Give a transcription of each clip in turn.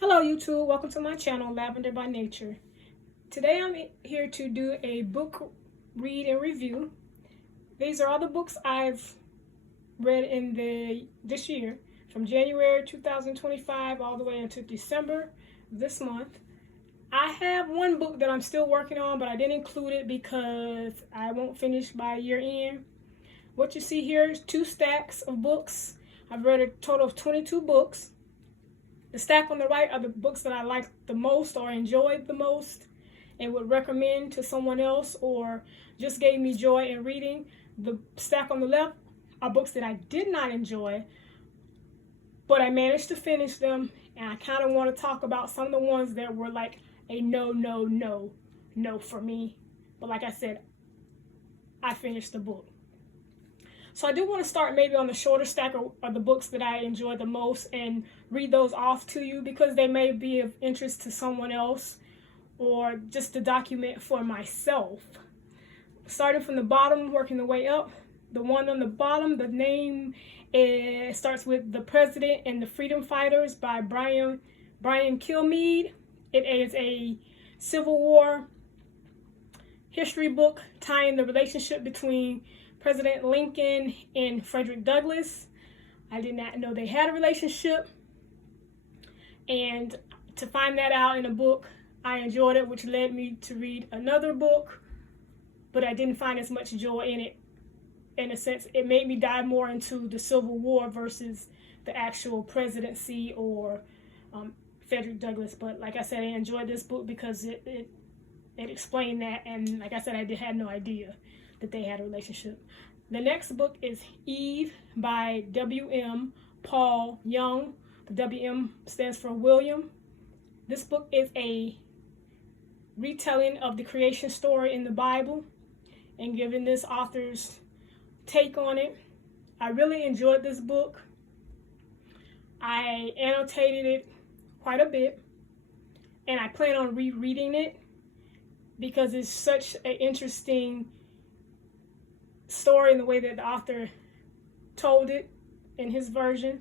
Hello YouTube, welcome to my channel, Lavender by Nature. Today I'm here to do a book read and review. These are all the books I've read in this year, from January 2025 all the way into December this month. I have one book that I'm still working on, but I didn't include it because I won't finish by year end. What you see here is 2 stacks of books. I've read a total of 22 books. The stack on the right are the books that I like the most or enjoyed the most and would recommend to someone else or just gave me joy in reading. The stack on the left are books that I did not enjoy, but I managed to finish them, and I kind of want to talk about some of the ones that were like a no for me. But like I said, I finished the book. So I do want to start maybe on the shorter stack of the books that I enjoyed the most and read those off to you because they may be of interest to someone else or just to document for myself. Starting from the bottom, working the way up. The one on the bottom, the name starts with The President and the Freedom Fighters by Brian Kilmeade. It is a Civil War history book tying the relationship between President Lincoln and Frederick Douglass. I did not know they had a relationship, and to find that out in a book, I enjoyed it, which led me to read another book, but I didn't find as much joy in it. In a sense, it made me dive more into the Civil War versus the actual presidency or Frederick Douglass. But like I said, I enjoyed this book because it explained that, and like I said, I had no idea that they had a relationship. The next book is Eve by W.M. Paul Young. The W.M. stands for William. This book is a retelling of the creation story in the Bible and giving this author's take on it. I really enjoyed this book. I annotated it quite a bit, and I plan on rereading it because it's such an interesting story in the way that the author told it in his version.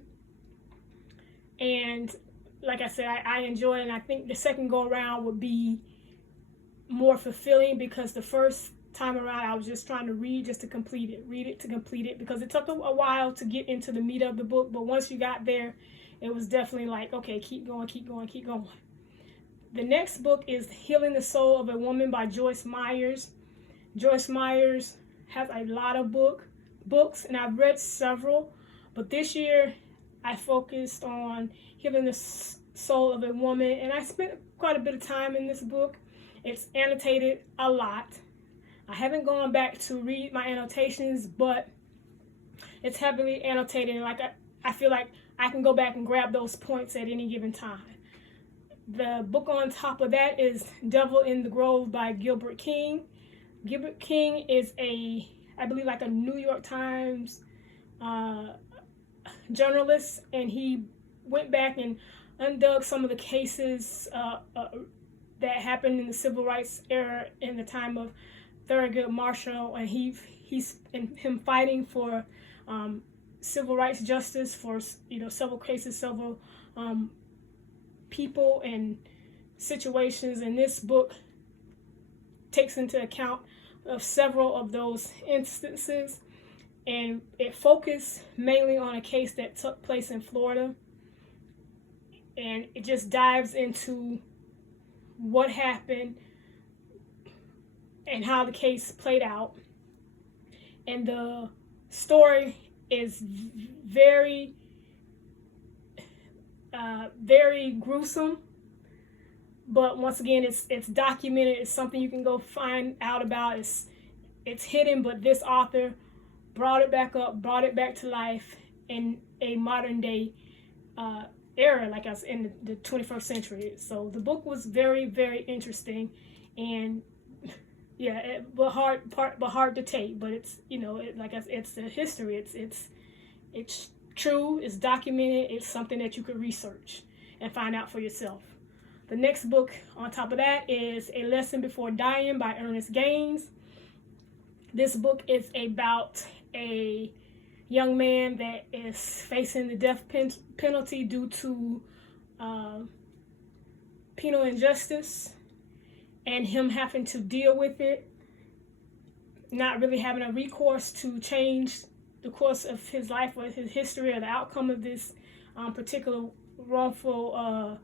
And like I said, I enjoy it, and I think the second go around would be more fulfilling because the first time around I was just trying to read just to complete it, read it to complete it, because it took a while to get into the meat of the book, but once you got there, it was definitely like, okay, keep going. The next book is Healing the Soul of a Woman by Joyce Myers. Joyce Myers has a lot of books, and I've read several, but this year I focused on Healing the Soul of a Woman, and I spent quite a bit of time in this book. It's annotated a lot. I haven't gone back to read my annotations, but it's heavily annotated, and like I feel like I can go back and grab those points at any given time. The book on top of that is Devil in the Grove by Gilbert King. Gilbert King is I believe like a New York Times journalist, and he went back and undug some of the cases that happened in the civil rights era in the time of Thurgood Marshall, and he's him fighting for civil rights justice for several cases, several people and situations, and this book takes into account of several of those instances, and it focused mainly on a case that took place in Florida, and it just dives into what happened and how the case played out. And the story is very gruesome, but once again, it's documented. It's something you can go find out about. It's hidden, but this author brought it back to life in a modern day era, like I was in the 21st century. So the book was very, very interesting, and yeah, but hard to take. But it's like I said, it's a history. It's true. It's documented. It's something that you could research and find out for yourself. The next book on top of that is A Lesson Before Dying by Ernest Gaines. This book is about a young man that is facing the death penalty due to penal injustice and him having to deal with it, not really having a recourse to change the course of his life or his history or the outcome of this particular wrongful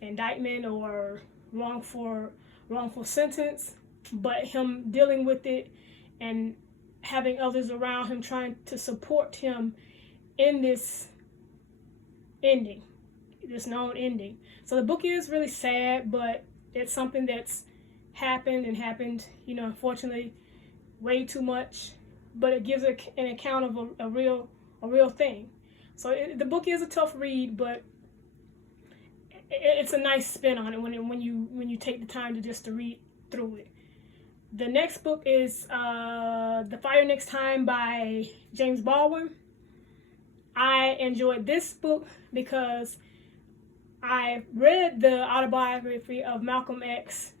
indictment or wrongful sentence, but him dealing with it and having others around him trying to support him in this ending, this known ending. So the book is really sad, but it's something that's happened, unfortunately, way too much. But it gives an account of a real thing. So the book is a tough read, but it's a nice spin on it when you take the time to read through it. The next book is The Fire Next Time by James Baldwin. I enjoyed this book because I read the autobiography of Malcolm X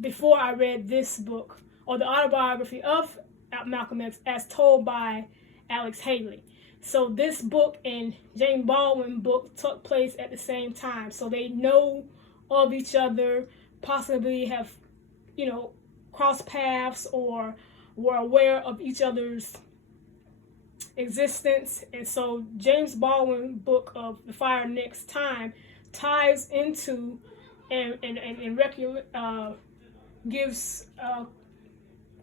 before I read this book, or the autobiography of Malcolm X as told by Alex Haley. So this book and James Baldwin book took place at the same time. So they know of each other, possibly have, crossed paths or were aware of each other's existence. And so James Baldwin book of The Fire Next Time ties into and gives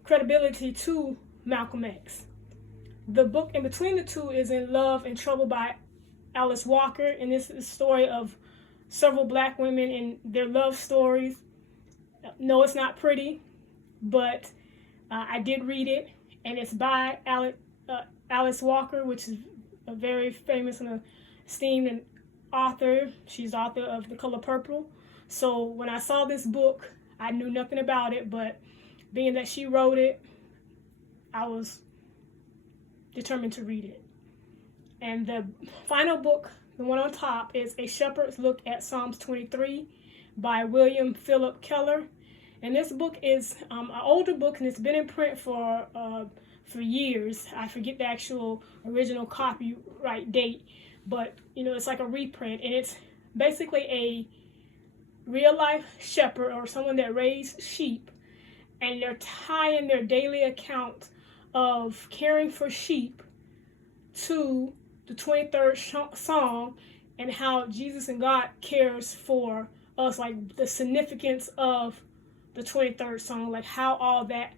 credibility to Malcolm X. The book in between the two is In Love and Trouble by Alice Walker, and this is a story of several black women and their love stories. No, it's not pretty, but I did read it, and it's by Alice Walker, which is a very famous and esteemed author. She's author of The Color Purple. So when I saw this book, I knew nothing about it, but being that she wrote it, I was determined to read it. And the final book, the one on top, is A Shepherd's Look at Psalms 23 by William Philip Keller. And this book is an older book, and it's been in print for years. I forget the actual original copyright date, but it's like a reprint, and it's basically a real life shepherd or someone that raised sheep, and they're tying their daily account of caring for sheep to the 23rd Psalm and how Jesus and God cares for us, like the significance of the 23rd Psalm, like how all that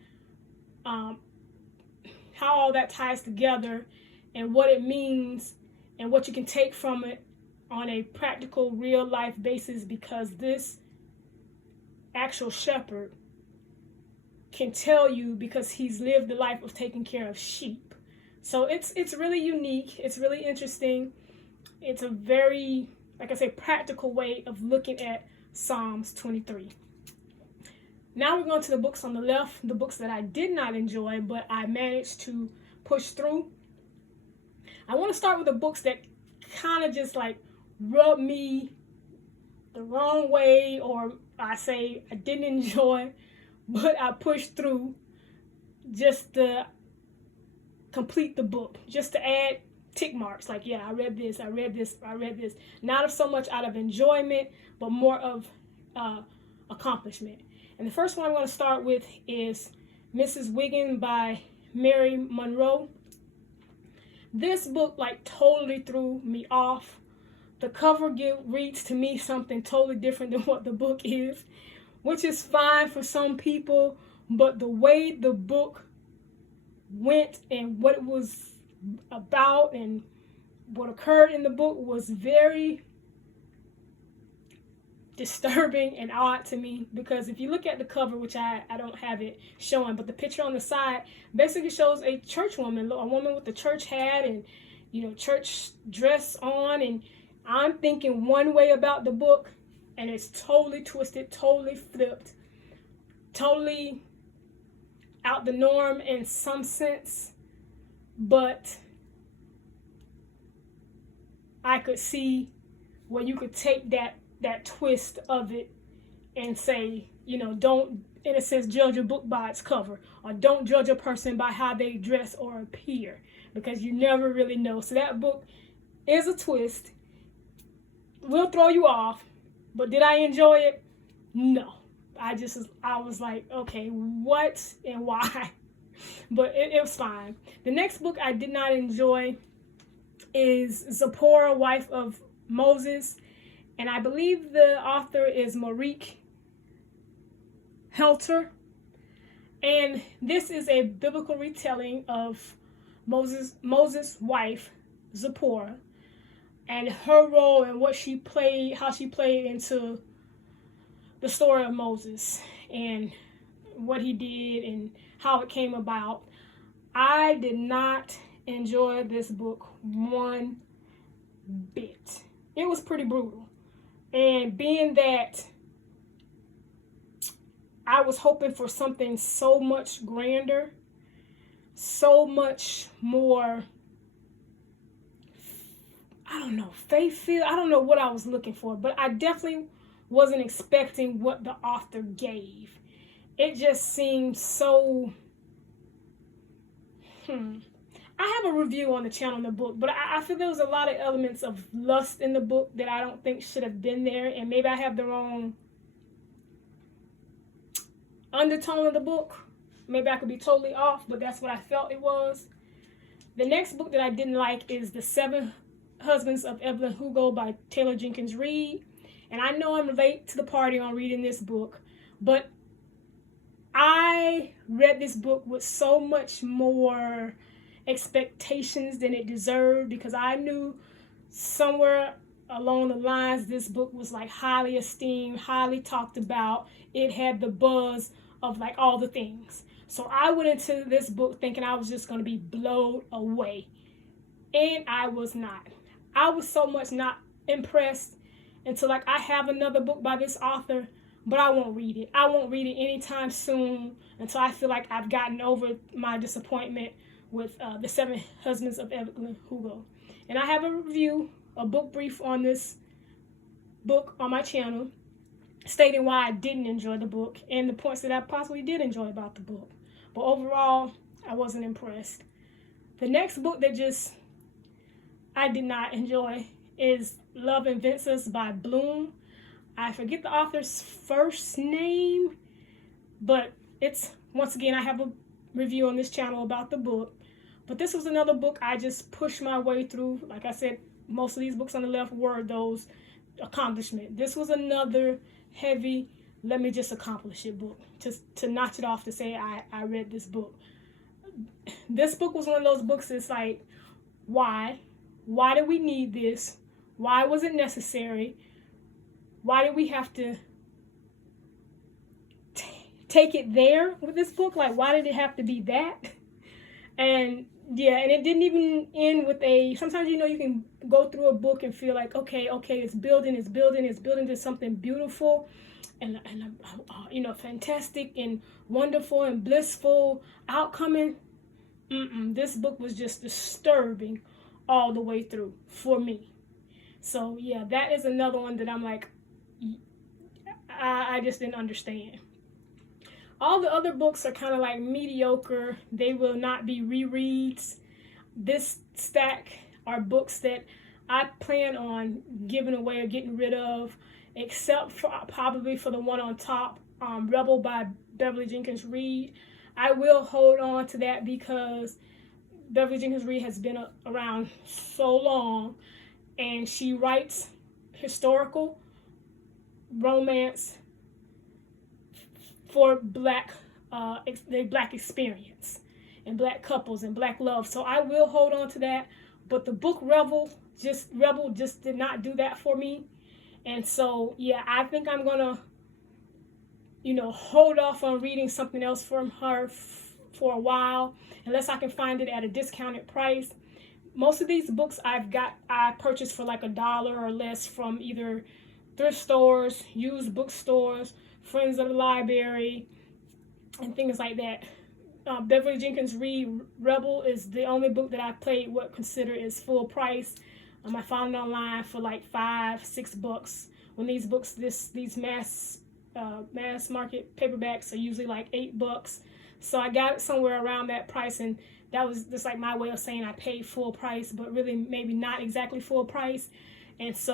ties together and what it means and what you can take from it on a practical, real life basis, because this actual shepherd can tell you because he's lived the life of taking care of sheep. So it's really unique. It's really interesting. It's a very, like I say, practical way of looking at Psalms 23. Now we're going to the books on the left, the books that I did not enjoy, but I managed to push through. I want to start with the books that kind of just like rubbed me the wrong way, or I say I didn't enjoy, but I pushed through just to complete the book, just to add tick marks. Like, yeah, I read this, I read this, I read this. Not so much out of enjoyment, but more of accomplishment. And the first one I'm going to start with is Mrs. Wiggin by Mary Monroe. This book like totally threw me off. The cover reads to me something totally different than what the book is, which is fine for some people, but the way the book went and what it was about and what occurred in the book was very disturbing and odd to me, because if you look at the cover, which I don't have it showing, but the picture on the side basically shows a church woman, a woman with a church hat and church dress on, and I'm thinking one way about the book and it's totally twisted, totally flipped, totally out the norm in some sense, but I could see where you could take that twist of it and say, don't, in a sense, judge a book by its cover, or don't judge a person by how they dress or appear, because you never really know. So that book is a twist. will throw you off. But did I enjoy it? No. I was like, okay, what and why? But it was fine. The next book I did not enjoy is Zipporah, wife of Moses. And I believe the author is Marique Helter. And this is a biblical retelling of Moses' wife, Zipporah, and her role and what she played, how she played into the story of Moses and what he did and how it came about. I did not enjoy this book one bit. It was pretty brutal. And being that I was hoping for something so much grander, so much more, I don't know, faith-filled. I don't know what I was looking for, but I definitely wasn't expecting what the author gave. It just seemed so, I have a review on the channel in the book, but I feel there was a lot of elements of lust in the book that I don't think should have been there, and maybe I have the wrong undertone of the book. Maybe I could be totally off, but that's what I felt it was. The next book that I didn't like is The Seven Husbands of Evelyn Hugo by Taylor Jenkins Reid. And I know I'm late to the party on reading this book, but I read this book with so much more expectations than it deserved, because I knew somewhere along the lines this book was like highly esteemed, highly talked about. It had the buzz of like all the things. So I went into this book thinking I was just going to be blown away, and I was not. I was so much not impressed until like I have another book by this author, but I won't read it. I won't read it anytime soon until I feel like I've gotten over my disappointment with The Seven Husbands of Evelyn Hugo. And I have a review, a book brief on this book on my channel, stating why I didn't enjoy the book and the points that I possibly did enjoy about the book. But overall, I wasn't impressed. The next book that I did not enjoy is Love Invents Us by Bloom. I forget the author's first name, but it's, once again, I have a review on this channel about the book. But this was another book I just pushed my way through. Like I said, most of these books on the left were those accomplishments. This was another heavy, let me just accomplish it book, to notch it off, to say I read this book. This book was one of those books that's like, why? Why do we need this? Why was it necessary? Why did we have to take it there with this book? Like, why did it have to be that? And yeah, and it didn't even end with a, sometimes, you know, you can go through a book and feel like, okay, it's building to something beautiful and you know, fantastic and wonderful and blissful outcome. This book was just disturbing all the way through for me. So yeah, that is another one that I'm like, I just didn't understand. All the other books are kind of like mediocre. They will not be rereads. This stack are books that I plan on giving away or getting rid of, except for probably for the one on top, Rebel by Beverly Jenkins Reid. I will hold on to that because Beverly Jenkins Reid has been around so long, and she writes historical romance for Black experience and Black couples and Black love. So I will hold on to that. But the book Rebel just did not do that for me. And so yeah, I think I'm gonna, you know, hold off on reading something else from her for a while, unless I can find it at a discounted price. Most of these books I purchased for like $1 or less from either thrift stores, used bookstores, friends of the library, and things like that. Beverly Jenkins Reid Rebel is the only book that I paid what consider is full price. I found it online for like $5-6. When these books, these mass market paperbacks are usually like $8. So I got it somewhere around that price, and that was just like my way of saying I paid full price, but really maybe not exactly full price. And so